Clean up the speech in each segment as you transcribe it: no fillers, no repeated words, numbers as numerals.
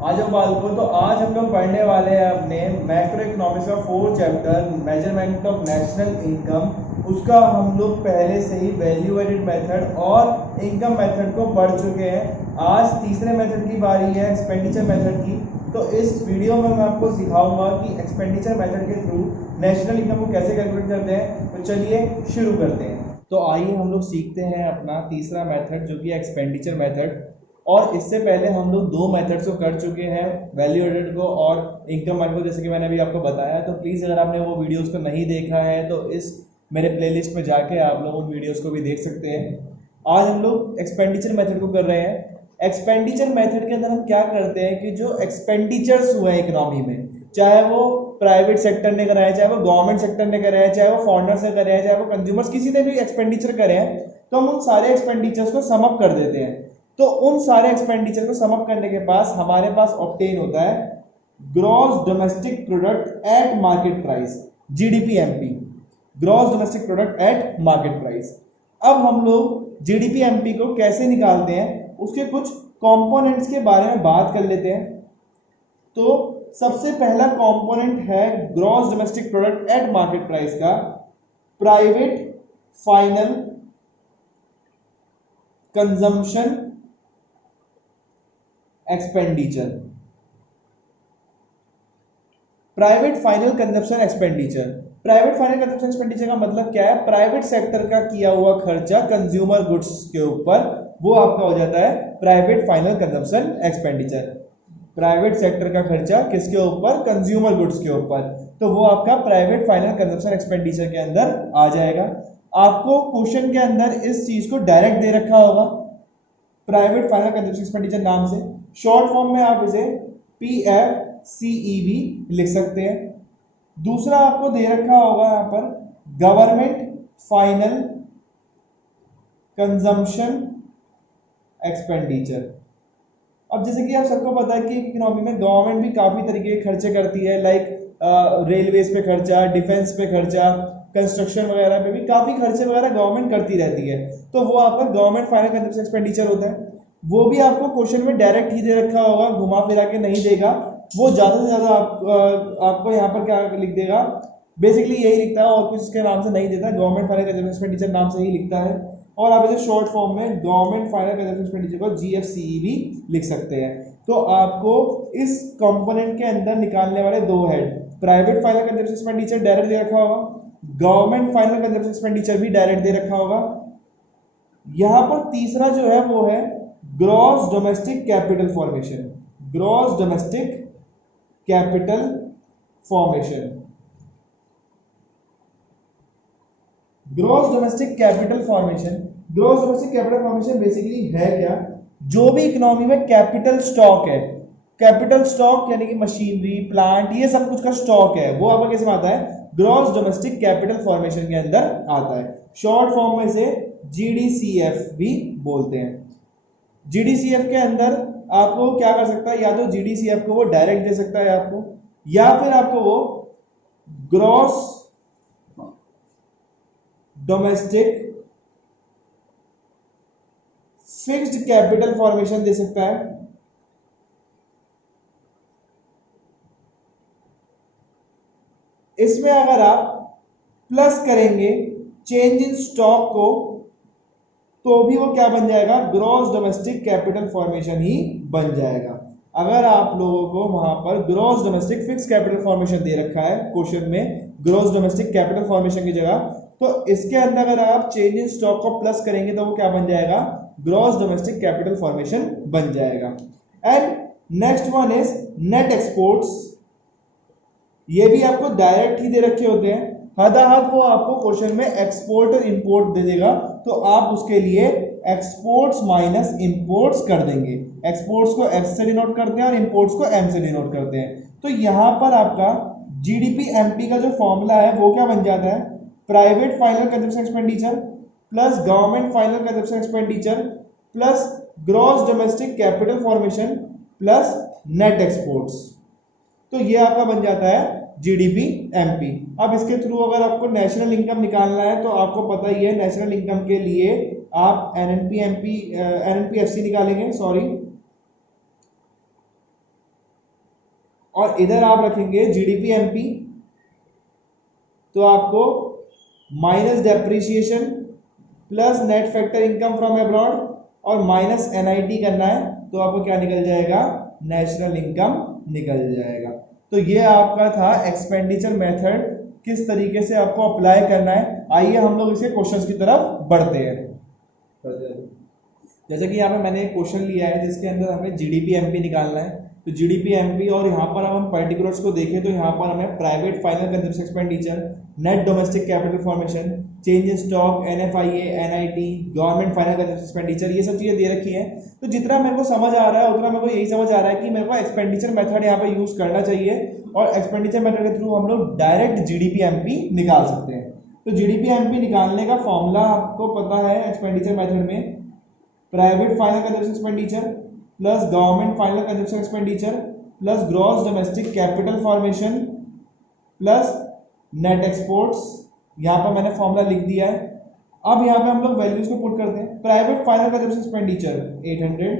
आज हम बात करें तो आज हम लोग पढ़ने वाले हैं अपने मैक्रो इकोनॉमिक्स का 4th chapter measurement of national income. उसका हम लोग पहले से ही वैल्यू एडेड मेथड और इनकम मेथड को पढ़ चुके हैं। आज तीसरे मेथड की बारी है, एक्सपेंडिचर मेथड की। तो इस वीडियो में मैं आपको सिखाऊंगा कि एक्सपेंडिचर मेथड के थ्रू नेशनल इनकम को कैसे कैलकुलेट करते हैं। तो चलिए शुरू करते हैं। तो आइए हम लोग सीखते हैं अपना तीसरा मेथड जो कि एक्सपेंडिचर मेथड। और इससे पहले हम लोग दो मेथड्स को कर चुके हैं, वैल्यू एडेड को और इनकम मेथड को, जैसे कि मैंने अभी आपको बताया। तो प्लीज़ अगर आपने वो वीडियोस को नहीं देखा है तो इस मेरे प्लेलिस्ट में जाके आप लोग उन वीडियोस को भी देख सकते हैं। आज हम लोग एक्सपेंडिचर मेथड को कर रहे हैं। एक्सपेंडिचर मेथड के अंदर हम क्या करते हैं कि जो एक्सपेंडिचर्स हुए हैं इकोनॉमी में, चाहे वो प्राइवेट सेक्टर ने कराया, चाहे वो गवर्नमेंट सेक्टर ने कराया, चाहे वो फॉरेनर्स ने कराया, चाहे वो कंज्यूमर्स, किसी ने भी एक्सपेंडिचर करे हैं, तो हम उन सारे एक्सपेंडिचर्स को सम अप कर देते हैं। तो उन सारे एक्सपेंडिचर को सम अप करने के पास हमारे पास ऑब्टेन होता है gross domestic product at market price, जीडीपीएमपी, gross domestic product at market price. अब हम लोग जीडीपीएमपी को कैसे निकालते हैं उसके कुछ कंपोनेंट्स के बारे में बात कर लेते हैं। तो सबसे पहला कंपोनेंट है gross domestic product at market price का private final consumption expenditure. Private final consumption expenditure, private final consumption expenditure का मतलब क्या है? प्राइवेट सेक्टर का किया हुआ खर्चा कंज्यूमर गुड्स के ऊपर, वो आपका हो जाता है private final consumption expenditure. Private sector का खर्चा किसके ऊपर? कंज्यूमर गुड्स के ऊपर, तो वो आपका प्राइवेट फाइनल कंजम्पशन एक्सपेंडिचर के अंदर आ जाएगा। आपको क्वेश्चन के अंदर इस चीज को डायरेक्ट दे रखा होगा प्राइवेट फाइनल कंजम्पशन एक्सपेंडिचर नाम से। शॉर्ट फॉर्म में आप इसे PFCEB लिख सकते हैं। दूसरा आपको दे रखा होगा यहां पर गवर्नमेंट फाइनल कंजम्पशन एक्सपेंडिचर। अब जैसे कि आप सबको पता है कि इकोनॉमी में गवर्नमेंट भी काफी तरीके के खर्चे करती है, लाइक रेलवेज पे खर्चा, डिफेंस पे खर्चा, कंस्ट्रक्शन वगैरह पे भी काफी खर्चे वगैरह गवर्नमेंट करती रहती है। तो वो आपका गवर्नमेंट फाइनल कंजम्पशन एक्सपेंडिचर होता है। वो भी आपको क्वेश्चन में डायरेक्ट ही दे रखा होगा, घुमा फिरा के नहीं देगा। वो ज्यादा से ज्यादा आपको यहाँ पर क्या लिख देगा, बेसिकली यही लिखता है और कुछ इसके नाम से नहीं देता, गवर्नमेंट फाइनल कंजम्पशन एक्सपेंडिचर नाम से ही लिखता है। और आप इसे शॉर्ट फॉर्म में गवर्नमेंट फाइनल कंजम्पशन एक्सपेंडिचर को GFCE भी लिख सकते हैं। तो आपको इस कंपोनेंट के अंदर निकालने वाले दो head, private final consumption expenditure direct दे रखा होगा, गवर्नमेंट फाइनल कंजम्पशन एक्सपेंडिचर भी डायरेक्ट दे रखा होगा। यहां पर तीसरा जो है वो है gross domestic capital formation, gross domestic capital formation. Gross domestic capital formation, gross domestic capital formation basically है क्या? जो भी इकोनॉमी में कैपिटल स्टॉक है, कैपिटल स्टॉक यानी कि मशीनरी, प्लांट, ये सब कुछ का स्टॉक है, वो आपका कैसे आता है? ग्रॉस डोमेस्टिक कैपिटल फॉर्मेशन के अंदर आता है। शॉर्ट फॉर्म में से GDCF भी बोलते हैं। GDCF के अंदर आपको क्या कर सकता है, या तो GDCF को वो डायरेक्ट दे सकता है आपको, या फिर आपको वो gross domestic fixed capital formation दे सकता है। इसमें अगर आप प्लस करेंगे चेंज इन स्टॉक को तो भी वो क्या बन जाएगा? ग्रॉस डोमेस्टिक कैपिटल फॉर्मेशन ही बन जाएगा। अगर आप लोगों को वहां पर gross domestic fixed capital formation दे रखा है क्वेश्चन में, ग्रॉस डोमेस्टिक कैपिटल फॉर्मेशन की जगह, तो इसके अंदर अगर आप चेंज इन स्टॉक को प्लस करेंगे तो वो क्या बन जाएगा? ग्रॉस डोमेस्टिक कैपिटल फॉर्मेशन बन जाएगा। And next one is net exports. ये भी आपको डायरेक्ट ही दे रखे होते हैं, हदाहद वो आपको क्वेश्चन में एक्सपोर्ट और इंपोर्ट दे देगा, तो आप उसके लिए एक्सपोर्ट्स माइनस इंपोर्ट्स कर देंगे। एक्सपोर्ट्स को X से डिनोट करते हैं और इंपोर्ट्स को M से डिनोट करते हैं। तो यहां पर आपका GDPMP का जो फॉर्मूला है वो क्या बन जाता है? Private final consumption expenditure plus government final consumption expenditure plus gross domestic capital formation plus net exports. तो ये आपका बन जाता है GDPMP। अब इसके थ्रू अगर आपको नेशनल इनकम निकालना है तो आपको पता ही है, नेशनल इनकम के लिए आप NNPFC निकालेंगे, सॉरी और इधर आप रखेंगे जीडीपी एमपी, तो आपको minus depreciation plus net factor income from abroad और माइनस एनआईटी करना है, तो आपको क्या निकल जाएगा, नेशनल इनकम निकल जाएगा। तो ये आपका था एक्सपेंडिचर मेथड, किस तरीके से आपको अप्लाई करना है। आइए हम लोग इसके क्वेश्चंस की तरफ बढ़ते हैं। जैसे कि यहाँ पे मैंने एक क्वेश्चन लिया है जिसके अंदर हमें जीडीपी एमपी निकालना है, तो जीडीपी एमपी, और यहाँ पर हम पर्टिकुलर्स को देखें तो यहाँ पर हमें private final consumption expenditure, net domestic capital formation, change in stock, NFIA, NIT, government final consumption expenditure, ये सब चीजें दे रखी हैं। तो जितना मेरे को समझ आ रहा है उतना मेरे को यही समझ आ रहा है कि मेरे को एक्सपेंडिचर मेथड यहाँ पे यूज करना चाहिए, और एक्सपेंडिचर मेथड के थ्रू हम लोग डायरेक्ट जीडीपी एमपी निकाल सकते हैं। तो जीडीपी एमपी निकालने का फॉर्मूला आपको पता है एक्सपेंडिचर मेथड में, private final consumption expenditure plus government final consumption expenditure plus gross domestic capital formation plus net exports. यहां पर मैंने फॉर्मूला लिख दिया है। अब यहां पे हम लोग वैल्यूज को पुट करते हैं। Private final consumption expenditure 800,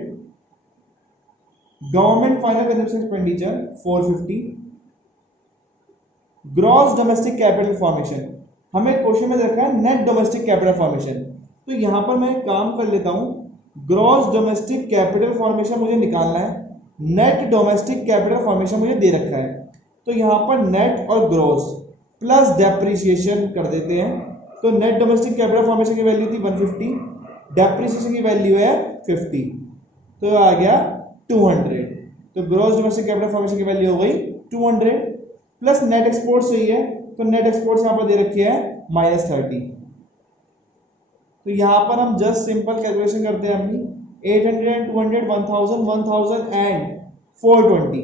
government final consumption expenditure 450, gross domestic capital formation, हमें क्वेश्चन में रखा है नेट डोमेस्टिक कैपिटल फॉर्मेशन, तो यहां पर मैं काम कर लेता हूं, ग्रॉस डोमेस्टिक कैपिटल फॉर्मेशन मुझे निकालना है, नेट डोमेस्टिक कैपिटल फॉर्मेशन मुझे दे रखा है, तो यहां पर नेट और ग्रॉस प्लस डेप्रिसिएशन कर देते हैं। तो नेट डोमेस्टिक कैपिटल फॉर्मेशन की वैल्यू थी 150, डेप्रिसिएशन की वैल्यू है 50, तो आ गया 200। तो ग्रॉस डोमेस्टिक कैपिटल फॉर्मेशन की वैल्यू हो गई 200 प्लस नेट एक्सपोर्ट्स चाहिए, तो नेट एक्सपोर्ट्स यहां पर दे रखी है -30। तो यहां पर हम जस्ट सिंपल कैलकुलेशन करते हैं अपनी, 800 एंड 200, 1000, 1000 एंड 420,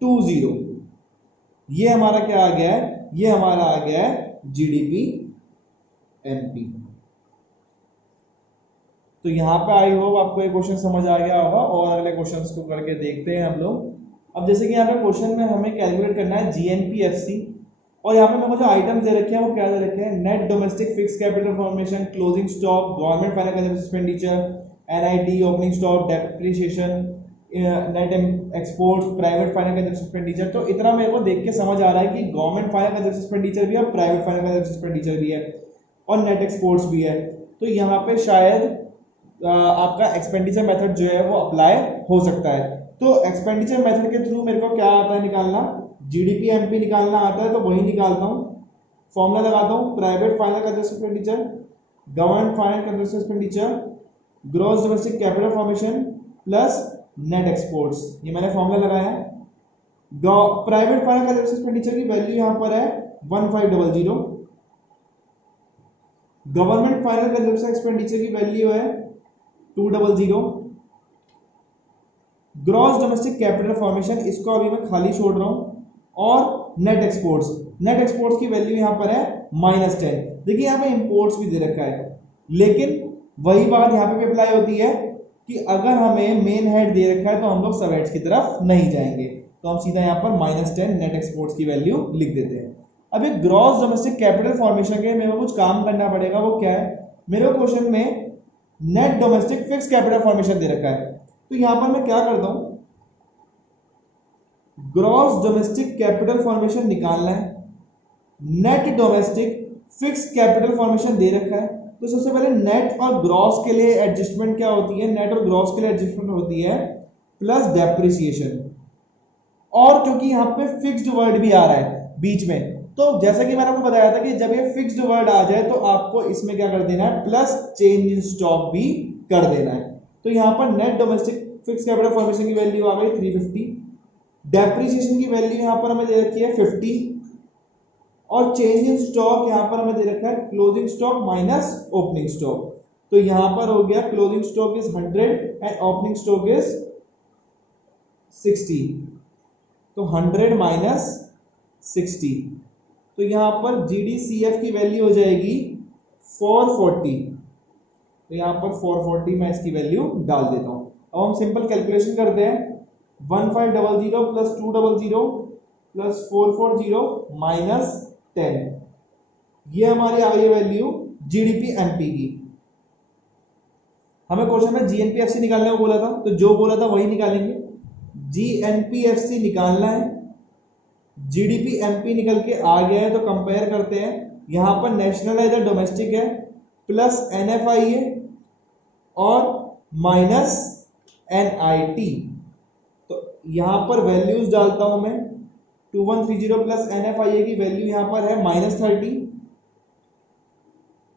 1420, ये हमारा क्या आ गया है, ये हमारा आ गया है जीडीपी एमपी। तो यहां पे आई होप आपको ये क्वेश्चन समझ आ गया होगा, और अगले क्वेश्चंस को करके देखते हैं हम लोग। अब जैसे कि यहाँ पे क्वेश्चन में हमें कैलकुलेट करना है जीएनपीएफसी, और यहाँ पे मेरे को जो आइटम दे रखे हैं वो क्या दे रखे हैं, net domestic fixed capital formation, closing stock, government final consumption expenditure, NIT, opening stock, depreciation, net exports, private final consumption expenditure. तो इतना मेरे को देख के समझ आ रहा है कि गवर्नमेंट फाइनल कंजम्पशन एक्सपेंडिचर भी है, प्राइवेट फाइनल कंजम्पशन एक्सपेंडिचर भी है, और नेट एक्सपोर्ट्स भी है। तो यहाँ पे शायद आपका एक्सपेंडिचर मेथड जो है वो अप्लाई हो सकता है। तो एक्सपेंडिचर मेथड के थ्रू मेरे को क्या आता है निकालना, जीडीपी एमपी निकालना आता है, तो वही निकालता हूँ, फॉर्मूला लगाता हूँ, private final consumption expenditure, government final consumption expenditure, gross domestic capital formation plus net exports, ये मैंने फॉर्मूला लगाया है। प्राइवेट फाइनल कंजम्पशन एक्सपेंडिचर की वैल्यू यहां पर है 1500, गवर्नमेंट फाइनल कंजम्पशन एक्सपेंडिचर की वैल्यू है 200, ग्रॉस डोमेस्टिक कैपिटल फॉर्मेशन इसको अभी मैं खाली छोड़ रहा हूं, और नेट एक्सपोर्ट्स की वैल्यू यहां पर है -10। देखिए यहां पे इंपोर्ट्स भी दे रखा है, लेकिन वही बात यहां पे भी अप्लाई होती है कि अगर हमें मेन हेड दे रखा है तो हम लोग सब हेड्स की तरफ नहीं जाएंगे, तो हम सीधा यहां पर -10 नेट एक्सपोर्ट्स की वैल्यू लिख देते हैं। अब एक ग्रॉस डोमेस्टिक कैपिटल फॉर्मेशन के मेरे को कुछ काम करना पड़ेगा, वो क्या है, मेरे क्वेश्चन में net domestic fixed capital formation दे रखा है, तो यहां पर मैं क्या करता हूं, ग्रॉस डोमेस्टिक कैपिटल फॉर्मेशन निकालना है, net domestic fixed capital formation दे रखा है, तो सबसे पहले नेट और ग्रॉस के लिए एडजस्टमेंट क्या होती है, नेट और ग्रॉस के लिए एडजस्टमेंट होती है प्लस डेप्रिसिएशन, और क्योंकि यहां पे फिक्स्ड वर्ड भी आ रहा है बीच में, तो जैसा कि मैंने आपको बताया था कि जब ये फिक्स्ड वर्ड आ जाए तो आपको इसमें क्या कर देना है, प्लस चेंज इन स्टॉक भी कर देना है। तो यहां पर net domestic fixed capital formation की वैल्यू आ गई 350, डेप्रिसिएशन की वैल्यू यहां पर हमें दे रखी है 50, और चेंज इन स्टॉक यहां पर हमें दे रखा है closing stock minus opening stock, तो यहां पर हो गया closing stock is 100 and opening stock is 60, तो 100 माइनस 60, तो यहां पर जीडीसीएफ की वैल्यू हो जाएगी 440, तो यहां पर 440 मैं इसकी वैल्यू डाल देता हूं। अब हम सिंपल कैलकुलेशन करते हैं, 1500 प्लस 200 प्लस 440 माइनस 10, ये हमारी आ गई वैल्यू जीडीपी एमपी की। हमें क्वेश्चन में जीएनपीएफसी निकालने को बोला था, तो जो बोला था वही निकालेंगे। जीएनपीएफसी निकालना है, जीडीपी एमपी निकल के आ गया है, तो कंपेयर करते हैं। यहां पर नेशनल है इधर डोमेस्टिक है, प्लस एनएफआई है और माइनस एनआईटी। तो यहां पर वैल्यूज डालता हूं मैं, 2130 प्लस एनएफआई की वैल्यू यहां पर है -30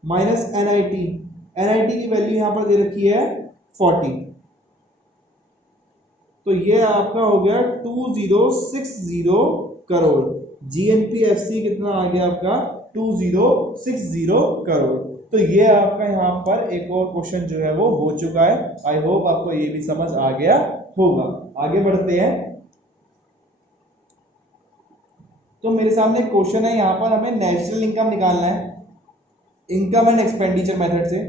माइनस एनआईटी, एनआईटी की वैल्यू यहां पर दे रखी है 40। तो ये आपका हो गया 2060 करोड़। जीएनपीएफसी कितना आ गया आपका 2060 करोड़। तो ये आपका यहाँ पर एक और क्वेश्चन जो है वो हो चुका है। आई होप आपको ये भी समझ आ गया होगा। आगे बढ़ते हैं। तो मेरे सामने क्वेश्चन है, यहाँ पर हमें नेशनल इनकम निकालना है इनकम एंड एक्सपेंडिचर मेथड से।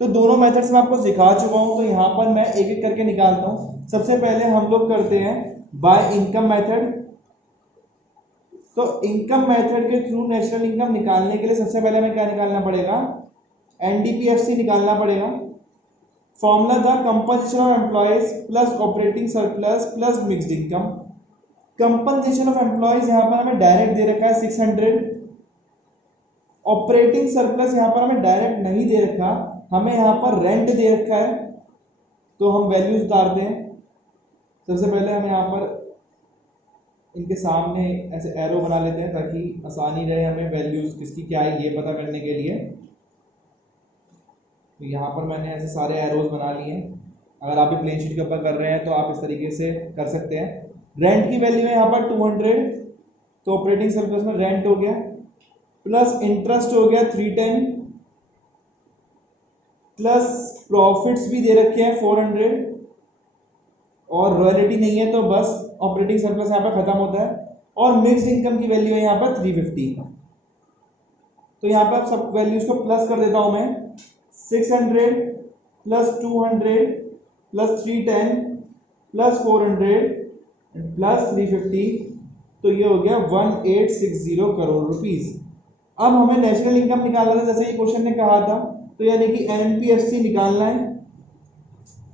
तो दोनों मेथड्स मैं आपको सिखा चुका हूं, तो यहाँ पर मैं एक एक करके निकालता हूं। सबसे पहले हम लोग करते हैं बाय इनकम मेथड। तो इनकम मेथड के थ्रू नेशनल इनकम निकालने के लिए सबसे पहले हमें क्या निकालना पड़ेगा, एनडीपीएफसी निकालना पड़ेगा। फॉर्मूला था compensation of employees plus operating surplus plus mixed income. Compensation of employees यहाँ पर हमें डायरेक्ट दे रखा है 600। ऑपरेटिंग सरप्लस यहाँ पर हमें डायरेक्ट नहीं दे रखा, हमें यहाँ पर रेंट दे रखा है। तो हम वैल्यूज उतारते हैं। सबसे पहले हम यहाँ पर इनके सामने ऐसे एरो बना लेते हैं ताकि आसानी रहे हमें वैल्यूज किसकी क्या है ये पता करने के लिए। तो यहाँ पर मैंने ऐसे सारे एरोज बना लिए हैं। अगर आप भी प्लेन शीट के ऊपर कर रहे हैं तो आप इस तरीके से कर सकते हैं। रेंट की वैल्यू है यहाँ पर 200, तो ऑपरेटिंग सरप्लस में रेंट हो गया, प्लस इंटरेस्ट हो गया 310, प्लस प्रॉफिट्स भी दे रखे हैं 400, और रॉयल्टी नहीं है तो बस ऑपरेटिंग सरप्लस यहाँ पर खत्म होता है। और मिक्स्ड इनकम की वैल्यू है यहाँ पर 350। तो यहाँ पर सब वैल्यूज को प्लस कर देता हूं मैं, 600 प्लस 200 प्लस 310 प्लस 400 प्लस 350, तो ये हो गया 1860 करोड़ रुपीस। अब हमें नेशनल इनकम निकालना है, जैसे ये क्वेश्चन ने कहा था। तो यानी कि एनपीएफसी निकालना है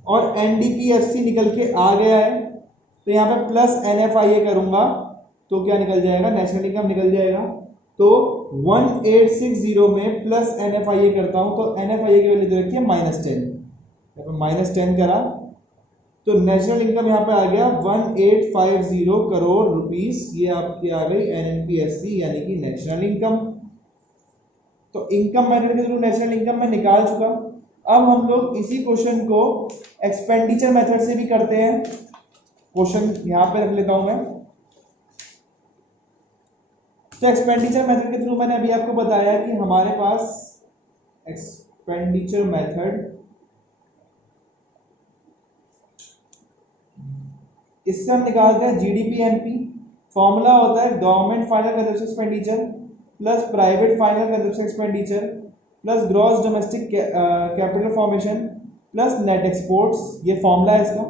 और एनडीपीएफसी निकल के आ गया है, तो यहाँ पे प्लस एनएफआईए करूंगा तो क्या निकल जाएगा, नेशनल इनकम निकल जाएगा। तो 1860 में प्लस एनएफआईए करता हूं तो एनएफआईए की वैल्यू दे रखी है -10, यहाँ पे -10 करा तो नेशनल इनकम यहाँ पे आ गया 1850 करोड़ रुपीस। ये आपकी आ गई एनएनपीएफसी यानी कि नेशनल इनकम। तो इनकम मेथड के थ्रू नेशनल इनकम में निकाल चुका। अब हम लोग इसी क्वेश्चन को एक्सपेंडिचर मेथड से भी करते हैं। क्वेश्चन यहां पे रख लेता हूं मैं। तो एक्सपेंडिचर मेथड के थ्रू मैंने अभी आपको बताया कि हमारे पास एक्सपेंडिचर मेथड, इससे हम निकालते हैं जीडीपी एमपी। फॉर्मूला होता है government final consumption expenditure plus private final consumption expenditure plus gross domestic capital formation plus net exports. ये फॉर्मूला है इसका।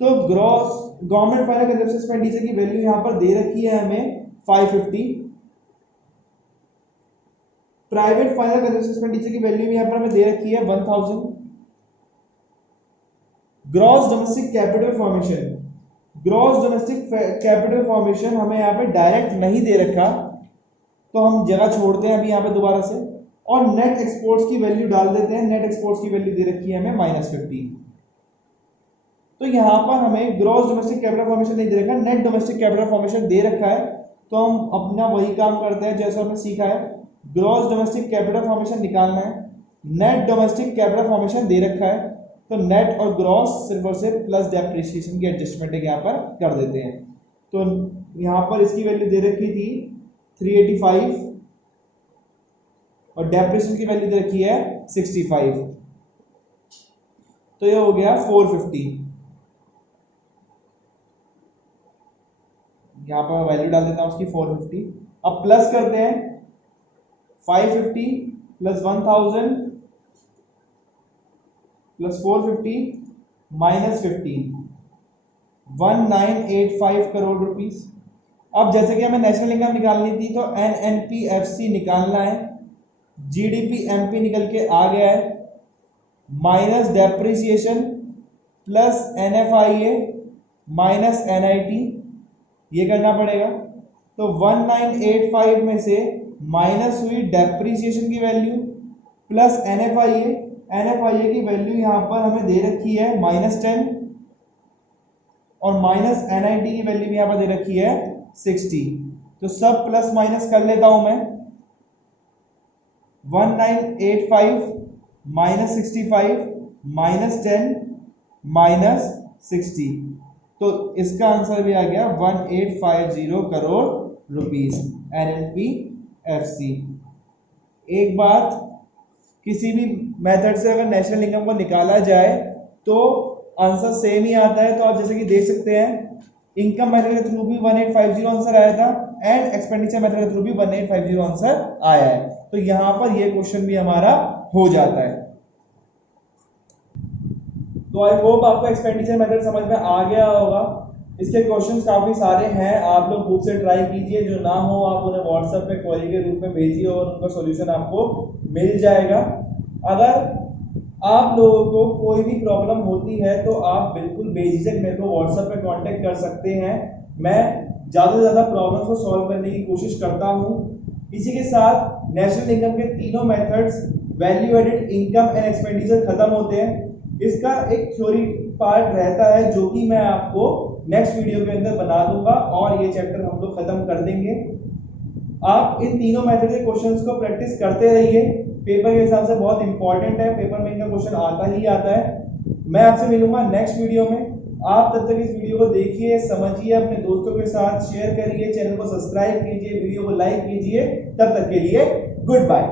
तो gross government final consumption expenditure की वैल्यू यहां पर दे रखी है हमें 550। प्राइवेट फाइनल कंजम्पशन एक्सपेंडिचर की वैल्यू यहां पर हमें दे रखी है 1000। Gross domestic capital formation, gross domestic capital formation हमें यहाँ पे डायरेक्ट नहीं दे रखा, तो हम जगह छोड़ते हैं अभी यहाँ पे दोबारा से, और नेट एक्सपोर्ट्स की वैल्यू डाल देते हैं। नेट एक्सपोर्ट्स की वैल्यू दे रखी है हमें -50। तो यहाँ पर हमें ग्रॉस डोमेस्टिक कैपिटल फॉर्मेशन नहीं दे रखा, नेट डोमेस्टिक कैपिटल फॉर्मेशन दे रखा है। तो हम अपना वही काम करते हैं जैसा हमने सीखा है। ग्रॉस डोमेस्टिक कैपिटल फॉर्मेशन निकालना है, नेट डोमेस्टिक कैपिटल फॉर्मेशन दे रखा है, तो नेट और ग्रॉस सिर्फ और सिर्फ प्लस डेप्रिसिएशन की एडजस्टमेंट यहाँ पर कर देते हैं। तो यहाँ पर इसकी वैल्यू दे रखी थी 385 और डेप्रिसिएशन की वैल्यू दे रखी है 65, तो ये हो गया 450। यहाँ पर वैल्यू डाल देता हूं उसकी 450। अब प्लस करते हैं 550 plus 1000 plus 450 minus 15, 1985 crore rupees. अब जैसे कि हमें नेशनल इनकम निकालनी थी तो एनएनपीएफसी निकालना है, जीडीपी एमपी निकल के आ गया है minus depreciation plus NFIA minus NIT, ये करना पड़ेगा। तो 1985 में से माइनस हुई डेप्रिसिएशन की वैल्यू प्लस NFIA की वैल्यू यहां पर हमें दे रखी है -10 और माइनस NIT की वैल्यू यहां पर दे रखी है 60। तो सब प्लस माइनस कर लेता हूं मैं। 1985 माइनस 65 -10 माइनस 60, तो इसका आंसर भी आ गया 1850 करोड़ रुपीस NNPFC। एक बात, किसी भी मेथड से अगर नेशनल इनकम को निकाला जाए तो आंसर सेम ही आता है। तो आप जैसे कि देख सकते हैं इनकम मेथड के थ्रू भी 1850 आंसर आया था एंड एक्सपेंडिचर मेथड के थ्रू भी 1850 आंसर आया है। तो यहां पर ये क्वेश्चन भी हमारा हो जाता है। तो आई होप आपको एक्सपेंडिचर मेथड समझ में आ गया होगा। इसके क्वेश्चंस काफी सारे हैं, आप लोग बुक से ट्राई कीजिए। जो ना हो आप उन्हें व्हाट्सएप पे क्वेरी के रूप में भेजिए और उनका सॉल्यूशन आपको मिल जाएगा। अगर आप लोगों को कोई भी प्रॉब्लम होती है तो आप बिल्कुल बेझिझक मेरे को व्हाट्सएप पे कांटेक्ट कर सकते हैं। मैं ज़्यादा से ज़्यादा प्रॉब्लम्स को सॉल्व करने की कोशिश करता हूँ। इसी के साथ नेशनल इनकम के तीनों methods value added, income and expenditure खत्म होते हैं। इसका एक थ्योरी पार्ट रहता है जो कि मैं आपको नेक्स्ट वीडियो के अंदर बना दूंगा और ये चैप्टर हम लोग खत्म कर देंगे। आप इन तीनों मेथड के क्वेश्चंस को प्रैक्टिस करते रहिए, पेपर के हिसाब से बहुत इंपॉर्टेंट है, पेपर में इनका क्वेश्चन आता ही आता है। मैं आपसे मिलूंगा नेक्स्ट वीडियो में। आप तब तक इस वीडियो को देखिए, समझिए, अपने दोस्तों के साथ शेयर करिए, चैनल को सब्सक्राइब कीजिए, वीडियो को लाइक कीजिए। तब तक के लिए गुड बाय।